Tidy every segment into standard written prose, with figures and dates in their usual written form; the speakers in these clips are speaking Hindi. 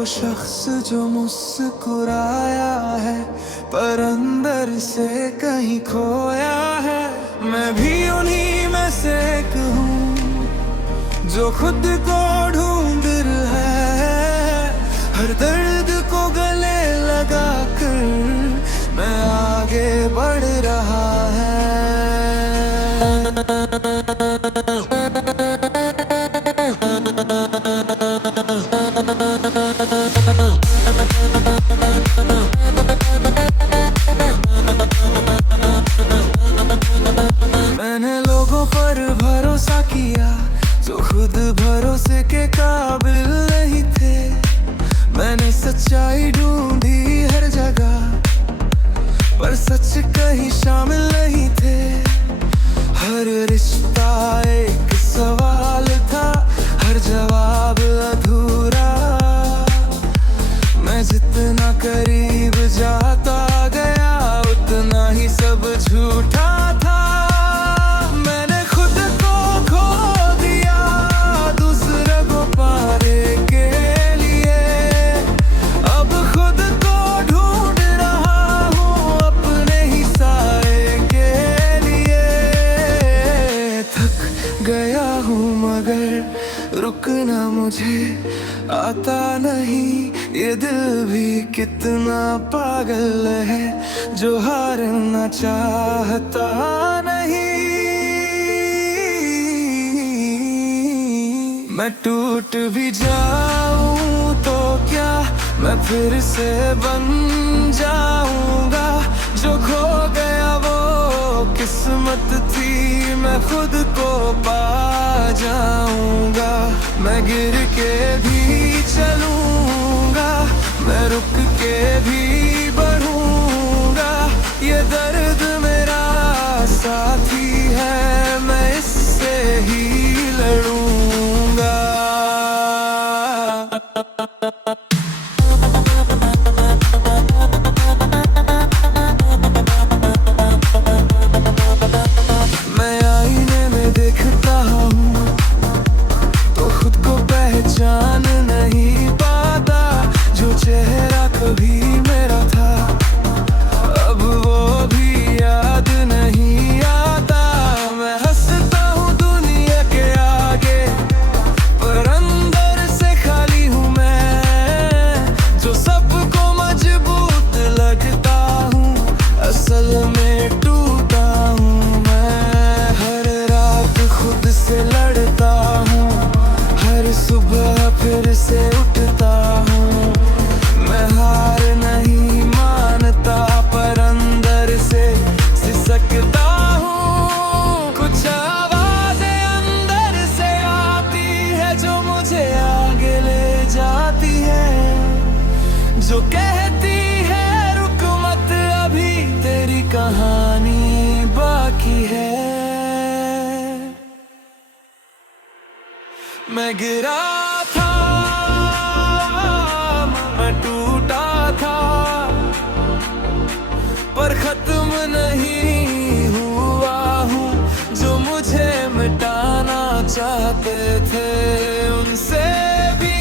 वो शख्स जो मुस्कुराया है पर अंदर से कहीं खोया है। मैं भी उन्हीं में से एक हूँ जो खुद को ढूंढ रहा है। हर दर्द को गले लगा कर मैं आगे बढ़ रहा है। मैंने लोगों पर भरोसा किया जो खुद भरोसे के काबिल नहीं थे। मैंने सच्चाई ढूंढी हर जगह पर सच कहीं शामिल नहीं थे। हर रिश्ता एक सवाल था, हर जवाब अधूरा। मैं जितना करीब जाता गया उतना ही सब झूठा था। मैंने खुद को खो दिया दूसरे को पाने के लिए। अब खुद को ढूंढ रहा हूँ अपने ही साए के लिए। थक गया हूँ मगर रुकना मुझे आता नहीं। ये दिल भी कितना पागल है जो हारना चाहता नहीं। मैं टूट भी जाऊं तो क्या मैं फिर से बन जाऊंगा। जो खो गया वो किस्मत थी, मैं खुद को पा जाऊंगा। मैं गिर के भी चलूंगा, मैं रुक के भी बढ़ूंगा। ये दर्द मेरा साथी है, मैं इससे ही लड़ूंगा। मैं आईने में देखता हूँ तो खुद को पहचान नहीं पाता। जो चेहरा कभी मेरा था अब वो भी याद नहीं आता। मैं हंसता हूँ दुनिया के आगे पर अंदर से खाली हूँ मैं। जो सबको मजबूत लगता हूँ असल में टूटा हूँ मैं। हर रात खुद से लड़ता हूँ, हर सुबह फिर से उठता हूँ। मैं हार नहीं मानता पर अंदर से सिसकता हूँ। कुछ आवाज़ें अंदर से आती है जो मुझे आगे ले जाती है। जो कहती है रुक मत अभी तेरी कहानी बाकी है। मैं गिरा था, मैं टूटा था पर खत्म नहीं हुआ हूँ। जो मुझे मिटाना चाहते थे उनसे भी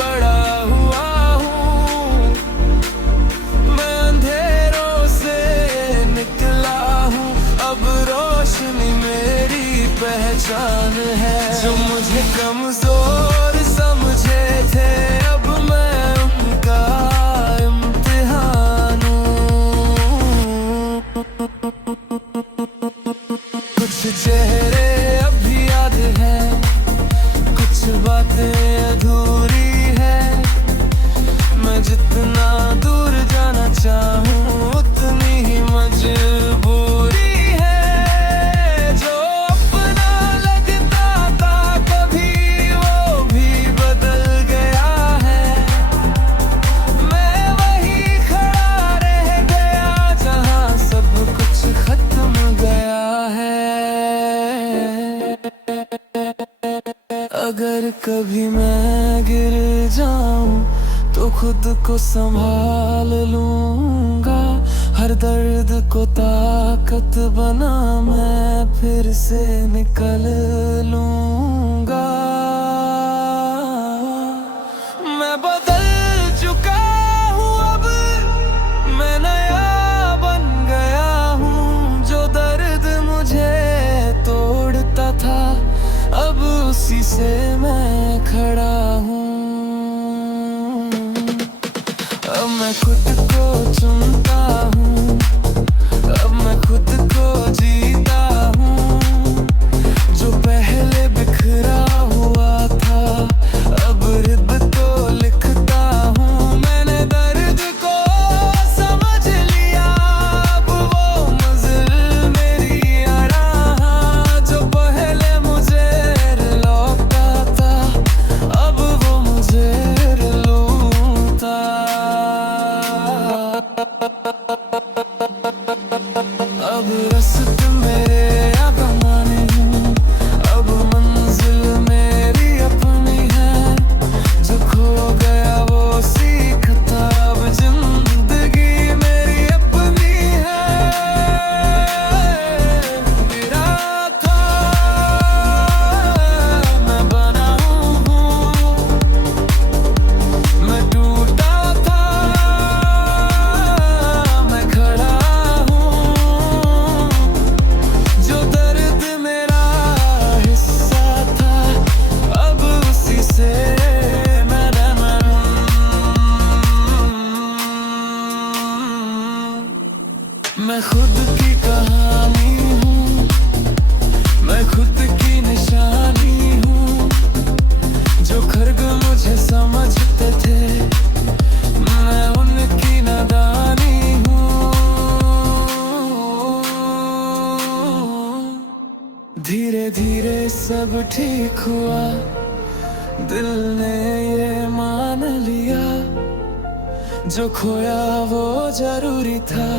बड़ा हुआ हूँ। मैं अंधेरों से निकला हूँ, अब रोशनी मेरी पहचान है। जो मुझे कमजोर समझे थे अब मैं उनका इम्तिहान हूँ। कुछ चेहरे अब भी याद हैं, कुछ बातें अधूरी है। मैं जितना दूर जाना चाहूँ उतनी ही मजबूरी है। जो अपना लगता था कभी वो भी बदल गया है। मैं वही खड़ा रह गया जहाँ सब कुछ खत्म गया है। अगर कभी मैं गिर जाऊं तो खुद को संभाल लूंगा। हर दर्द को ताकत बना मैं फिर से निकल लूंगा। मैं खड़ा हूँ। अब मैं खुद को चुनता हूँ, अब मैं खुद को जीता हूँ। जो पहले बिखरा हुआ था, अब रिब तो लिखता हूँ। मैंने दर्द को समझ लिया, अब वो मंजिल मेरी राह। जो पहले मुझे लौटा था, अब वो मुझे लूटा। अब रास्ते मेरे अब नहीं, अब मंजिल मेरी अपनी है। जो खो गया वो सीखता, अब जिंदगी मेरी अपनी है। मेरा था मैं बना हूँ, मैं टूटा था मैं खड़ा हूँ। जो दर्द मेरा हिस्सा था, अब उसी से मैं रहना हूँ। मैं खुद की कहानी हूँ, मैं खुद की निशानी हूँ। जो खर्ग मुझे समझते थे, मैं उनकी नादानी हूँ। धीरे धीरे सब ठीक हुआ, दिल ने ये मान लिया। जो खोया वो जरूरी था,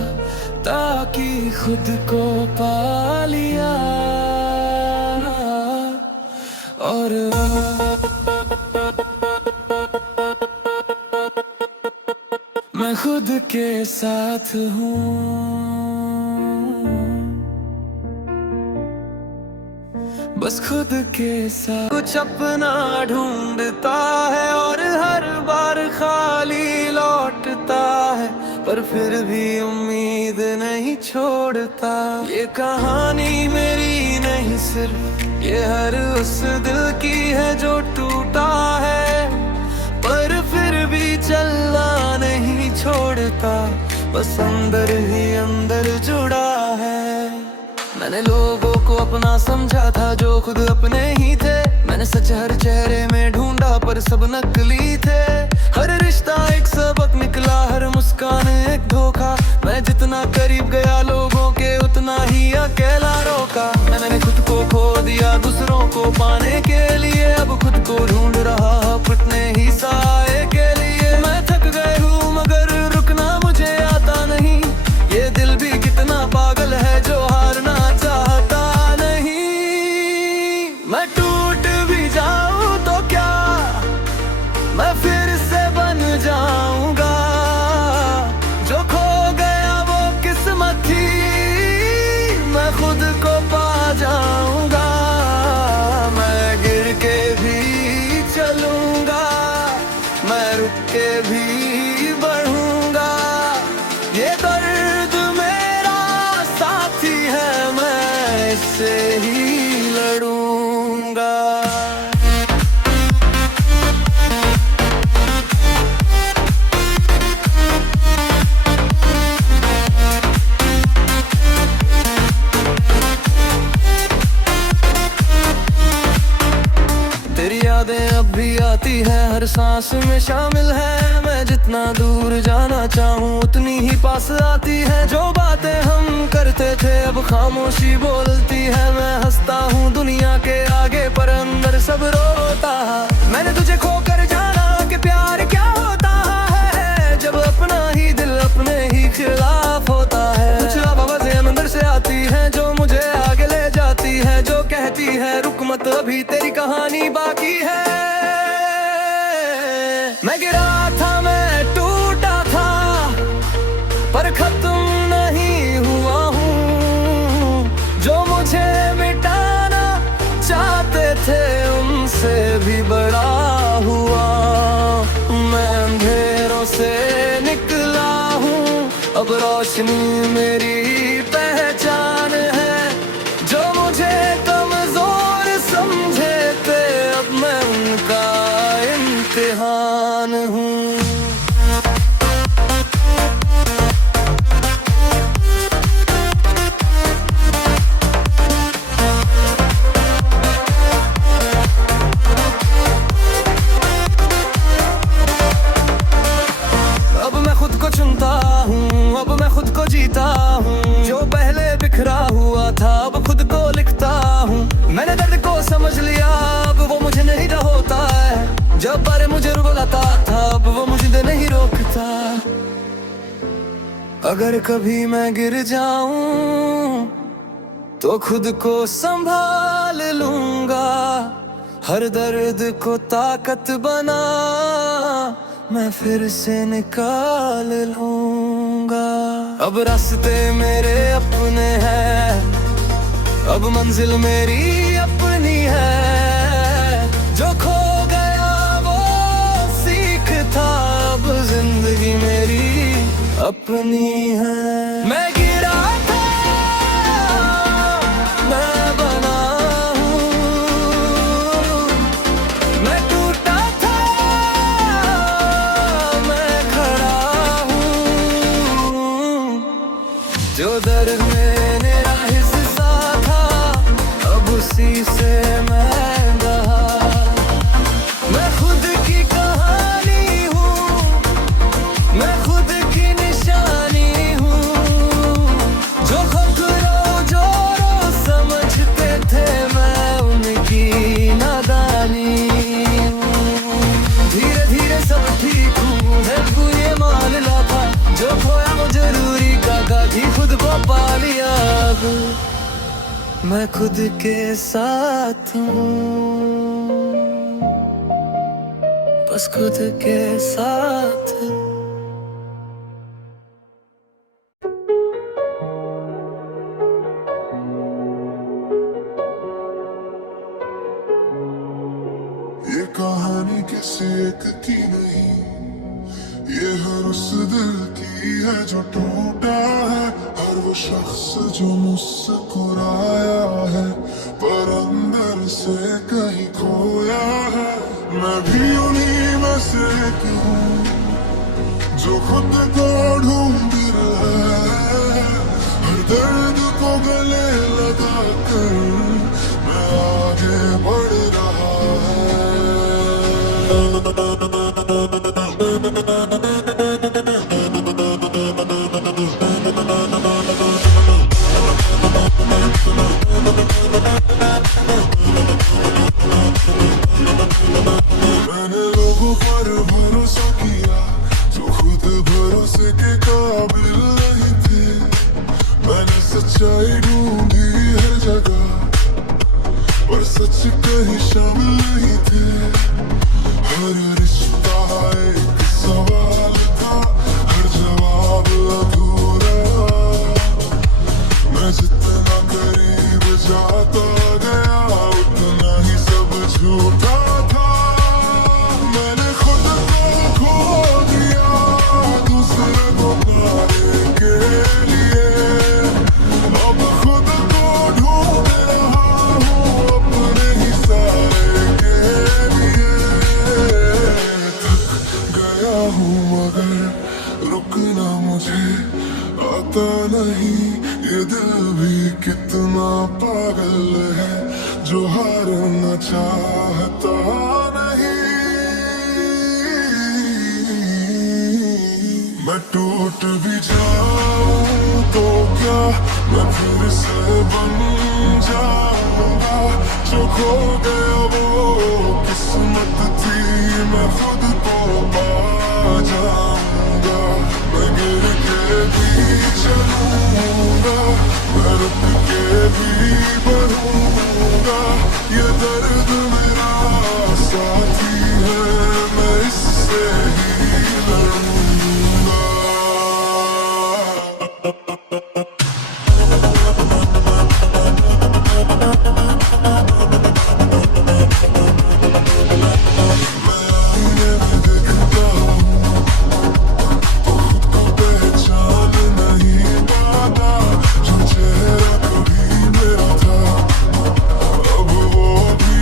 ताकि खुद को पा लिया। और मैं खुद के साथ हूँ, बस खुद के साथ। कुछ अपना ढूंढता है और हर बार खाली लौटता है, पर फिर भी उम्मीद नहीं छोड़ता। ये कहानी मेरी नहीं सिर्फ, ये हर उस दिल की है जो टूटा है, पर फिर भी चलना नहीं छोड़ता। बस अंदर ही अंदर जुड़ा है। मैंने लोगों को अपना समझा था जो खुद अपने ही थे। मैंने सच हर चेहरे में ढूंढा पर सब नकली थे। हर रिश्ता एक सबक निकला, हर मुस्कान एक धोखा। मैं जितना करीब गया लोगों के, उतना ही अकेला रोका। मैंने खुद को खो दिया दूसरों को पाने के लिए। अब खुद को ढूंढ रहा अपने ही साए के लिए। मैं थक गई हूँ मगर रुकना मुझे आता नहीं। ये दिल भी कितना पागल है जो हारना चाहता नहीं। मैं टूट भी जाऊं तो क्या, मैं फिर से बन जाऊंगा। जो खो गया वो किस्मत थी, मैं खुद को पा जाऊंगा। मैं गिर के भी चलूंगा, मैं रुक के भी बढ़ूंगा। ये दर्द मेरा साथी है, मैं इससे ही लड़ूंगा। तेरी यादें अब भी आती है, हर सांस में शामिल है। मैं जितना दूर जाना चाहूँ उतनी ही पास आती है। जो बातें हम करते थे अब खामोशी बोलती है। मैं हंसता हूँ दुनिया के आगे पर अंदर सब रोता है। मैंने तुझे खोकर जाना कि प्यार क्या होता है, जब अपना ही दिल अपने ही खिलाफ होता है। कुछ आवाज़ें अंदर से आती हैं जो मुझे आगे ले जाती है, जो कहती है रुक मत अभी तेरी कहानी बाकी है। मैं गिरा था मैं टूटा था, पर खत्म नहीं हुआ हूँ। जो मुझे मिटाना चाहते थे उनसे भी बड़ा हुआ। मैं अंधेरों से निकला हूँ, अब रोशनी मेरी पहचान है। जो मुझे कमजोर समझे थे अब मैं इंसान हूँ। अब मैं खुद को चुनता हूँ, अब मैं खुद को जीता हूँ। जो पहले बिखरा हुआ था अब खुद को लिखता हूँ। मैंने दर्द को समझ लिया, अब वो मुझे नहीं होता है। जब बारे मुझे रुलाता था अब वो मुझे नहीं रोकता। अगर कभी मैं गिर जाऊं तो खुद को संभाल लूंगा। हर दर्द को ताकत बना मैं फिर से निकाल लूंगा। अब रास्ते मेरे अपने हैं, अब मंजिल मेरी अपनी है। जो खो गया वो सीख था, अब जिंदगी मेरी अपनी है। मैं गिरा था, मैं बना हूँ। मैं टूटा था, मैं खड़ा हूँ। जो दर्द मेरा हिस्सा था अब उसी से मैं रहा। मैं खुद की कहानी हूँ, मैं खुद की निशानी हूँ। जो खतरों जो समझते थे मैं उनकी नादानी हूँ। धीरे धीरे सब ठीक हूँ, है तू ये मान ला था। जो खोया वो जरूरी का ही खुद को पा लिया। मैं खुद के साथ हूँ, बस खुद के साथ। ये कहानी किसी एक की नहीं, ये हर उस दिल की है जो टूटा है। हर वो शख्स जो मुस्कुराया है पर अंदर से कहीं खोया है। मैं भी उन्हीं में से एक हूँ जो खुद को ढूंढ रहा है। हर दर्द को गले लगा कर मैं आगे बढ़ रहा मैंने लोगों पर भरोसा किया जो खुद भरोसे के काबिल नहीं थे। मैंने सच्चाई ढूंढी हर जगह पर सच कहीं शामिल नहीं थे। हर रिश्ता एक सवाल था, हर जवाब अधूरा। मैं जितना करीब जाता गया उतना ही सब झूठा था। मैंने खुद को खो दिया दूसरे को पाने के लिए। अब खुद को ढूंढ रहा हूँ अपने ही सारे के लिए। थक गया हूँ मगर रुकना मुझे आता नहीं। ये दिल भी कितना पागल है जो हारना चाहता नहीं। मैं टूट भी जाऊं तो क्या मैं फिर से बन जाऊंगा। जो खो गया वो किस्मत थी, मैं खुद को पा जाऊंगा। मैं गिर के भी चलूंगा, मैं रुक के भी बढ़ूंगा। ये दर्द मेरा साथी है, मैं इससे ही लड़ूंगा। अब वो भी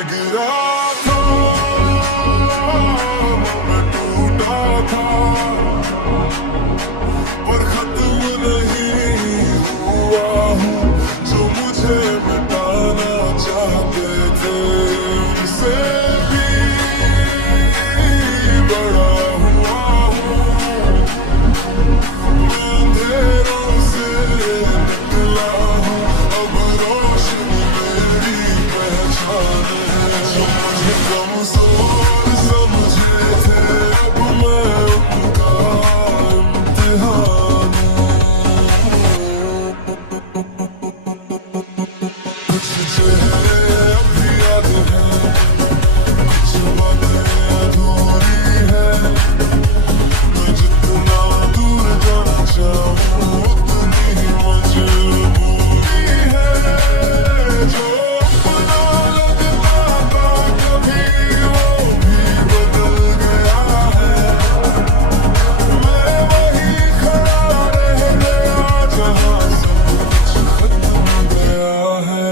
मैं गिरा था, मैं टूटा था, पर खत्म नहीं हुआ हूँ। जो मुझे मिटाना चाहते थे उनसे भी बड़ा हुआ हूँ। मैं अंधेरों से निकला हूँ, अब रोशनी मेरी पहचान है। जो मुझे कमजोर समझे थे, अब मैं उनका इम्तिहान हूँ। कुछ चेहरे अभी याद हैं, कुछ बातें अधूरी हैं। मैं जितना दूर जाना चाहूँ उतनी ही मजबूरी है। जो अपना लगता था कभी वो भी बदल गया है। मैं वही खड़ा रह गया जहाँ सब कुछ खत्म गया है।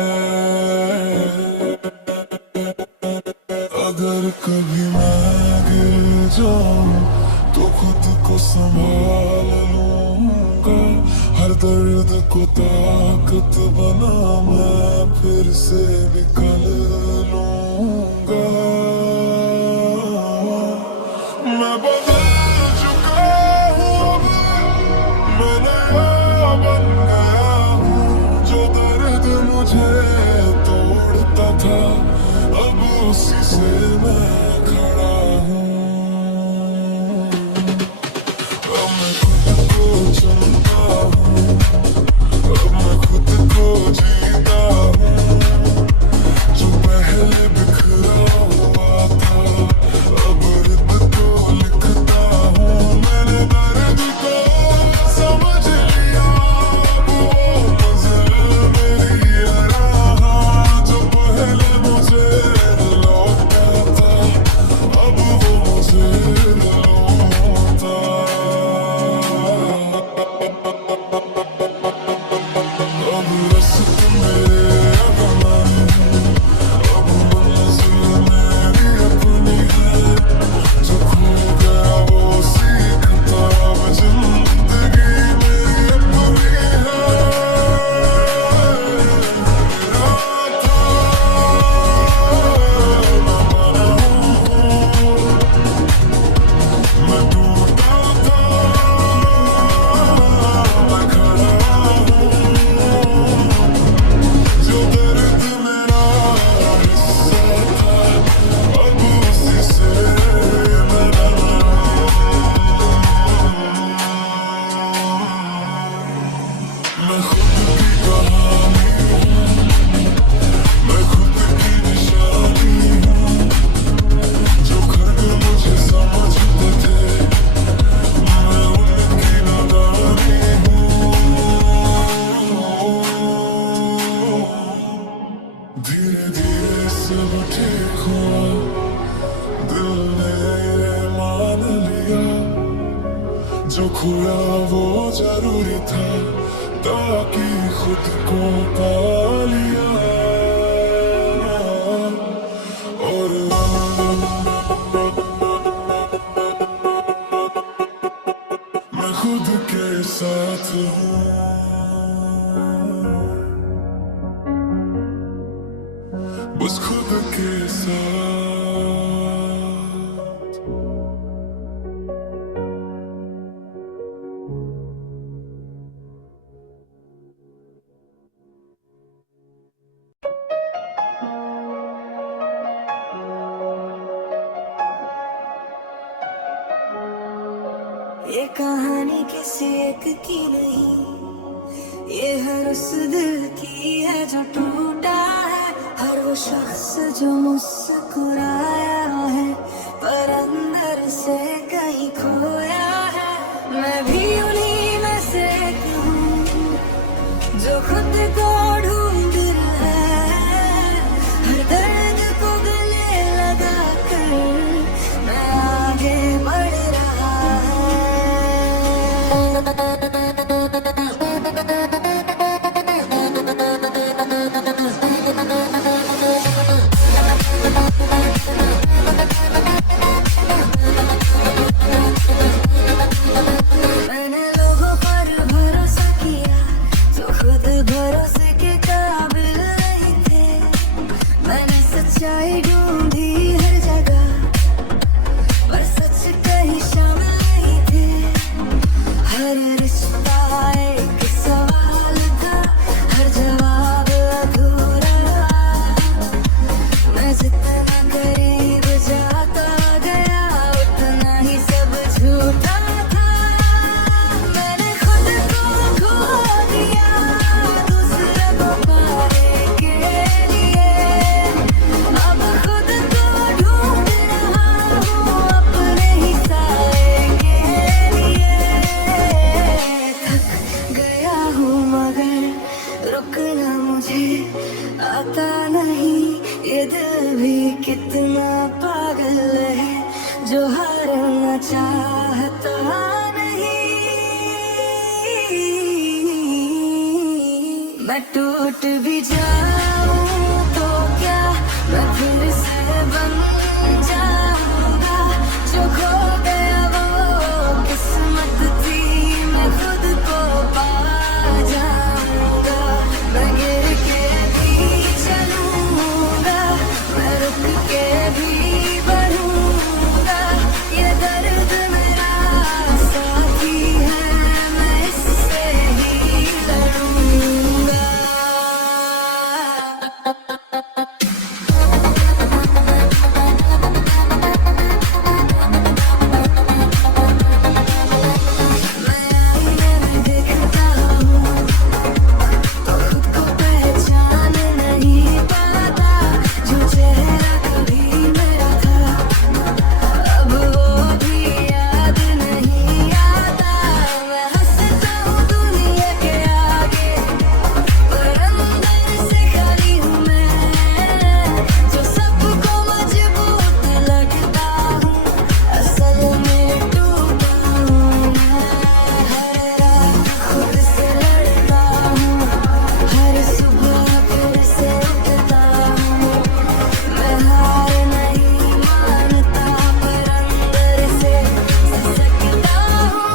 अगर कभी मैं गिर जाऊं तो खुद को संभाल लूंगा। हर दर्द को ताकत बना मैं फिर से निकल लूंगा। मैं बदल चुका हूँ अब, मैं नया बन गया हूँ। जो दर्द मुझे तोड़ता था अब उसी से मैं खड़ा हूँ। अब मैं खुद को चुनता हूँ, अब मैं खुद को जीता हूँ। जो पहले बिखरा हुआ था अब रित को लिखता हूँ। मैंने दर्द को समझ लिया, अब वो मंजिल मेरी है रहा। जो पहले मुझे लौटा था अब वो मुझे लौटा। अब रास्ते मेरे अपमान, अब मंजिल मेरी अपनी है। जो खो गया वो सीखता, अब जिंदगी मेरी अपनी है। गिरा था, मैं बना हूँ, मैं टूटा था, मैं खड़ा हूँ। जो दर्द मेरा हिस्सा था अब उसी से मैं बना हूँ। मैं खुद की कहानी हूँ, मैं खुद की निशानी हूँ। जो खर्ग मुझे समझते थे मैं उनकी नादानी हूँ। धीरे धीरे सब ठीक हुआ, दिल ने ये मान लिया। जो खोया वो जरूरी था ताकि खुद को पा लिया। और मैं खुद के साथ हूँ, बस खुद के साथ। ये कहानी किसी एक की नहीं, ये हर उस दिल की है जो टूटा है। हर वो शख्स जो मुस्कुराया है पर अंदर से कहीं खोया है। मैं भी उन्हीं में से एक हूँ जो खुद को ढूंढ रहा है। हर दर्द को गले लगा कर मैं आगे बढ़ रहा है। सच्चाई ढूंढी हर जगह, पर सच कहीं शामिल नहीं थे। हर रिश्ता एक सवाल था, हर जवाब अधूरा। मैं जितना करीब जाता गया, उतना ही सब झूठा था। मैंने खुद को खो दिया दूसरे को पाने के लिए। अब खुद को ढूंढ रहा हूँ अपने ही साए के लिए। थक गया हूँ मगर रुकना मुझे आता नहीं। ये दिल भी कितना पागल है जो हारना चाहता नहीं। मैं टूट भी जाऊं तो क्या मैं फिर से बन जाऊंगा। जो खो गया वो किस्मत थी, मैं खुद को पा जाऊंगा। मैं गिर के भी चलूंगा, मैं रुक के भी बढ़ूंगा। ये दर्द मेरा साथी है, मैं इससे ही लड़ूंगा। मैं आईने में देखता हूँ तो खुद को पहचान नहीं पाता। जो चेहरा कभी मेरा था, अब वो भी याद नहीं आता। मैं हंसता हूँ दुनिया के आगे, पर अंदर से खाली हूँ मैं। जो सबको मजबूत लगता हूँ, असल में टूटा हूँ मैं। हर रात खुद से लड़ता हूँ, हर सुबह फिर से उठता हूँ। मैं हार नहीं मानता, पर अंदर से सिसकता हूँ।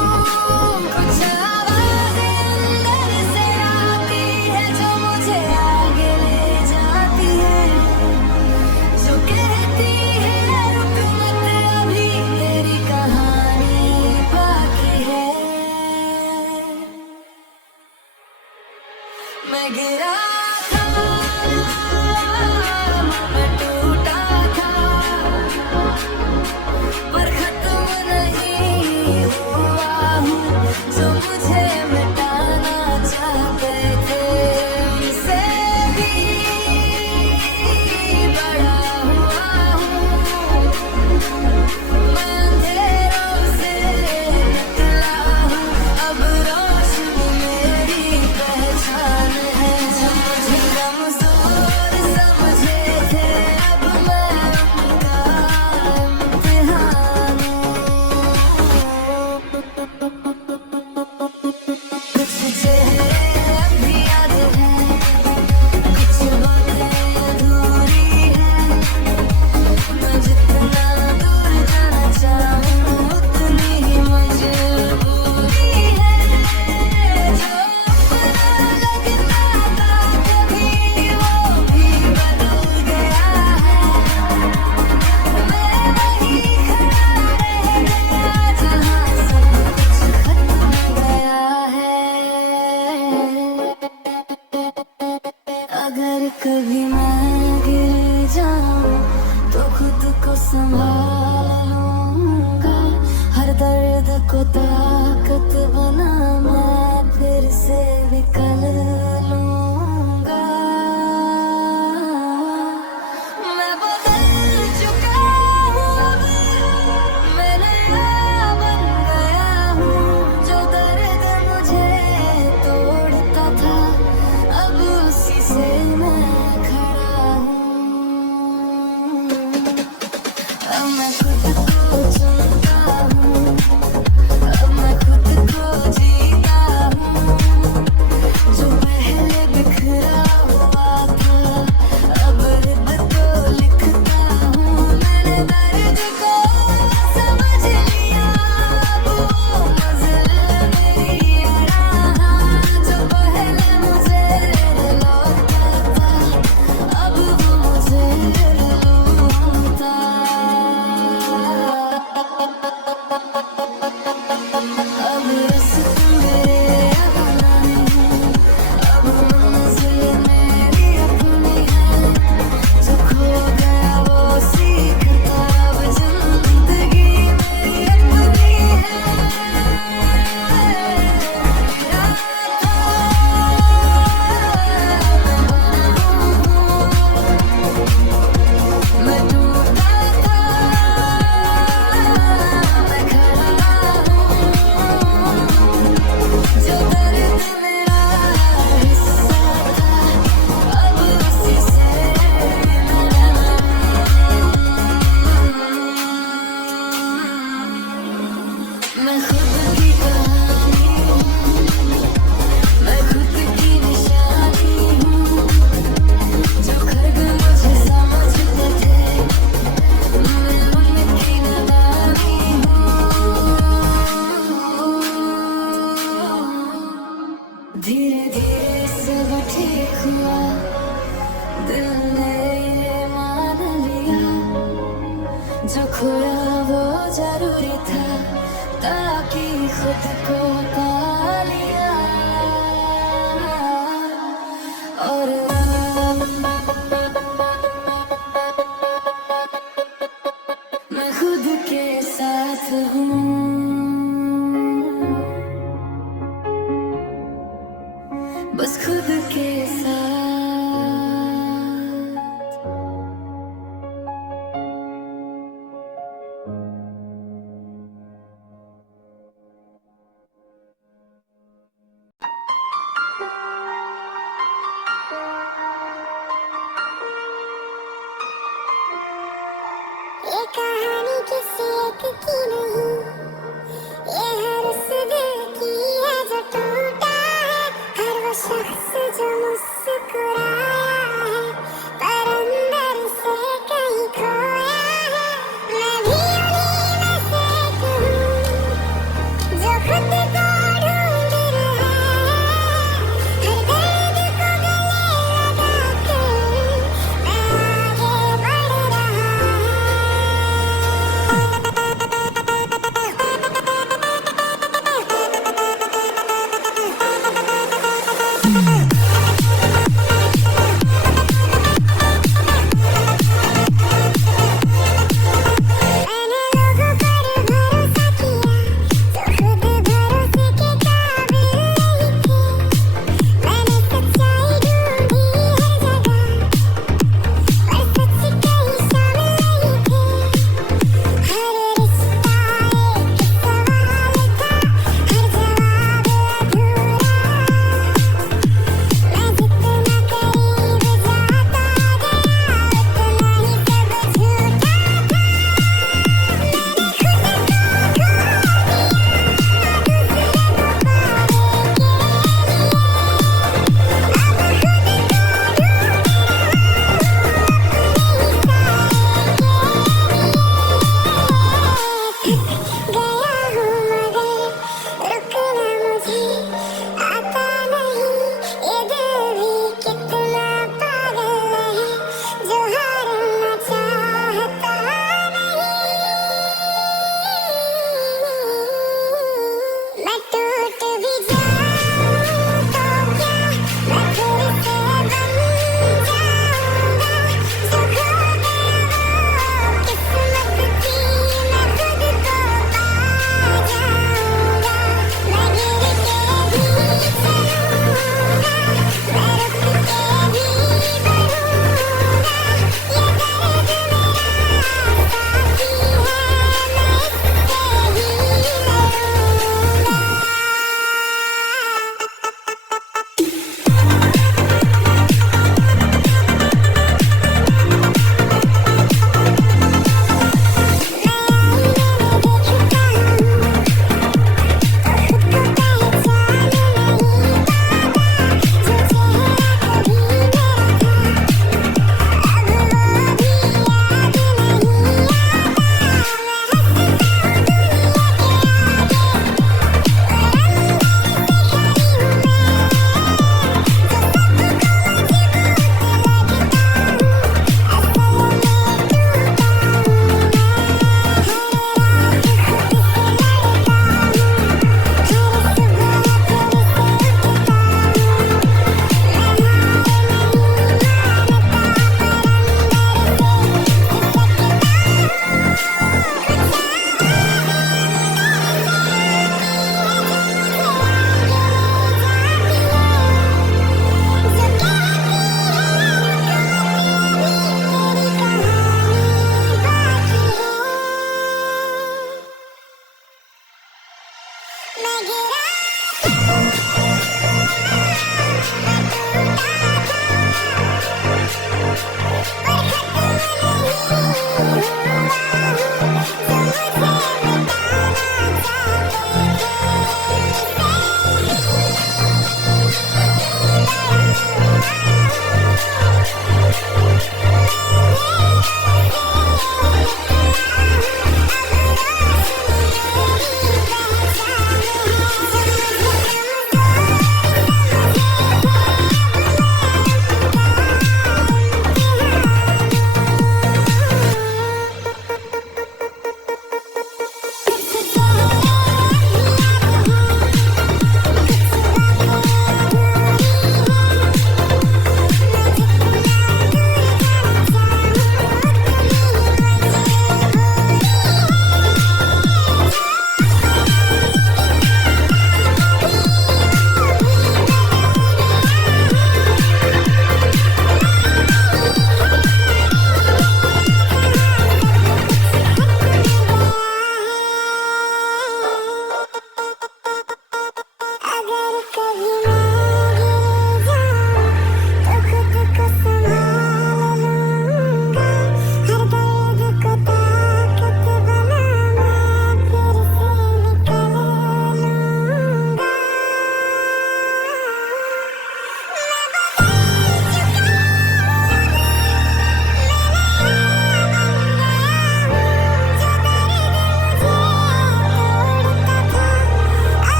कुछ आवाज़ें अंदर से आती है जो मुझे आगे ले जाती है, जो कहती है रुक मत अभी तेरी कहानी बाकी है। मैं गिरा था, मैं टूटा था, पर खत्म नहीं हुआ हूँ। जो मुझे मिटाना चाहते थे, उनसे भी बड़ा हुआ हूँ। मैं अंधेरों से निकला हूँ, अब रोशनी मेरी पहचान है। जो मुझे कमजोर समझे थे, अब मैं उनका इम्तिहान हूँ। कुछ चेहरे अब भी याद हैं, कुछ बातें अधूरी हैं। मैं जितना दूर जाना चाहूँ, उतनी ही मजबूरी है। जो अपना लगता था कभी, वो भी बदल गया है। मैं वहीं खड़ा रह गया जहाँ सब कुछ खत्म गया है। अगर कभी मैं गिर जाऊं तो खुद को संभालूंगा। हर दर्द को ताकत बना मैं फिर से निकल लूंगा। मैं बदल चुका हूँ, मैं नया बन गया हूँ। जो दर्द मुझे तोड़ता था, अब उसी से मैं खड़ा हूँ। अब मैं खुद को चुनता हूँ, अब मैं खुद को जीता हूँ। जो पहले बिखरा हुआ था, अब रिद को लिखता हूँ। मैंने दर्द को समझ लिया, अब वो मंजिल मेरी है। जो पहले मुझे लौटा खुद को पा लिया और मैं खुद के साथ हूँ, बस खुद के साथ। ये कहानी किसी एक की नहीं।